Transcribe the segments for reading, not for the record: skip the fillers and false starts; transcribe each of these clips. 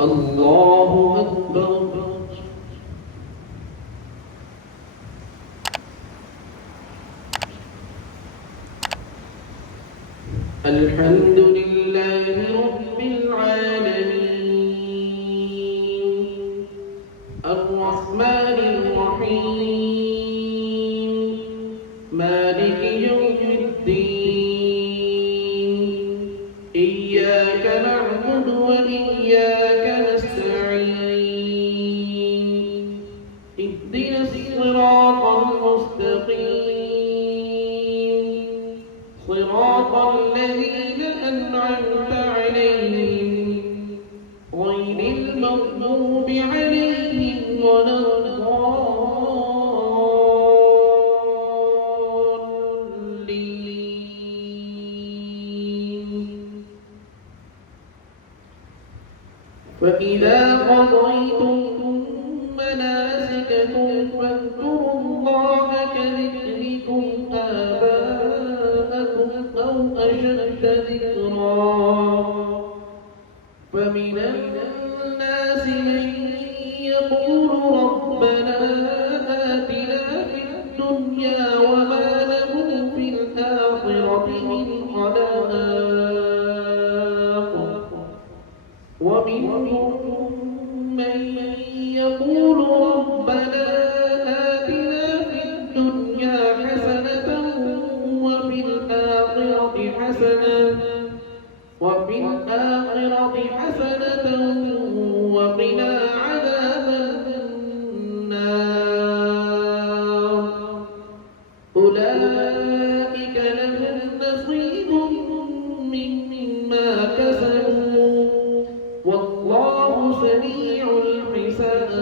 الله أكبر. الحمد لله رب العالمين الرحمن الرحيم مالك يوم الدين إياك نعبد وإياك نستعين اهدنا الصراط المستقيم صراط الذين أنعمت عليهم غير المغضوب عليهم ولا الضالين. فإذا قضيتم مناسككم فاذكروا الله كذكركم آباءكم أو أشد ذكرا فمن الناس من يقول ربنا آتنا في الدنيا وما له في الآخرة من خلاق ومنهم من يقول ربنا آتنا في الدنيا حسنة وفي الآخرة حسنة وقنا عذاب النار أولئك لهم نصيب مما كسبوا والله سريع الحساب.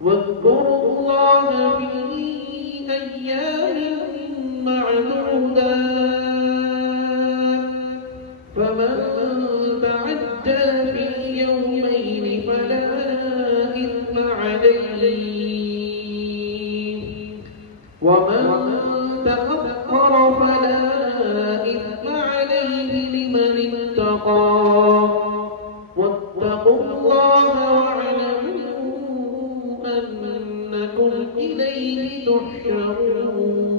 واذكروا الله في أيام معدودات فمن تعجل في يومين فلا إثم عليه ومن تأخر فلا إثم عليه لمن اتقى واتقوا الله واعلموا أنكم إليه تحشرون.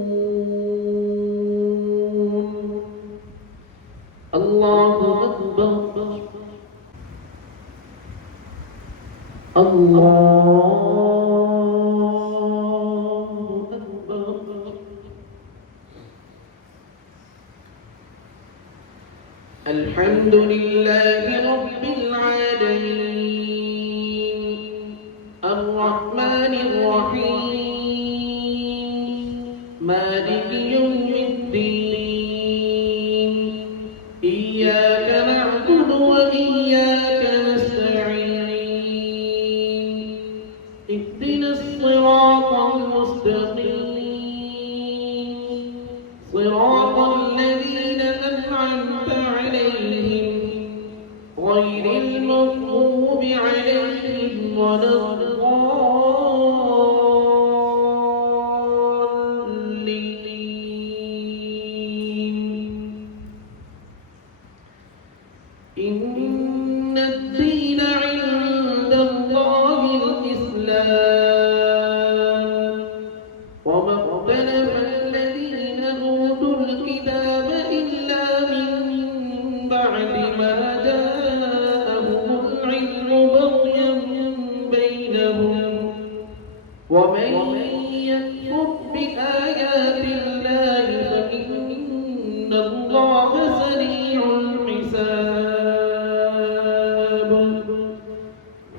الله أكبر. الله أكبر. الحمد لله رب العالمين الرحمن الرحيم مالك يوم الدين إياك نعبد وإياك نستعين اهدنا الصراط المستقيم صراط الذين أنعمت عليهم غير المغضوب عليهم ولا الضالين. إن الدين عند الله الإسلام وما اختلف الذين أوتوا الكتاب إلا من بعد ما جاءهم العلم بغيا بينهم ومن يكفر بآيات الله فإن الله سريع الحساب.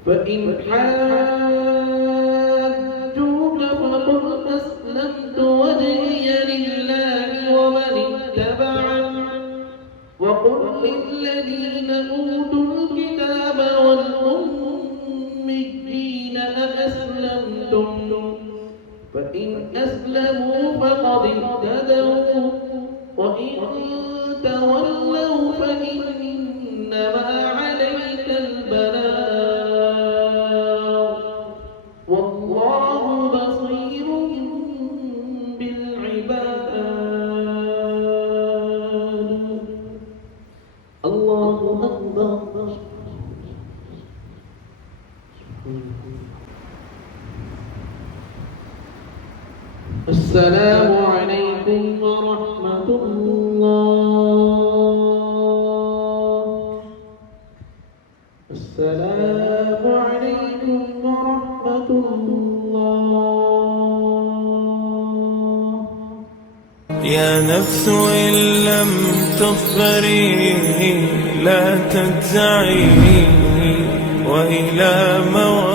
فإن حاجوك فقل أسلمت وجهي لله ومن اتبعني وقل للذين أوتوا الكتاب والأميين أأسلمتم فإن أسلموا فقد اهتدوا وإن تولوا فإنما عليك البلاغ والله بصير بالعباد. الله أكبر. السلام عليكم ورحمة الله. السلام عليكم ورحمة الله. يا نفس إن لم تصبري لا تجزعي وإلى موعد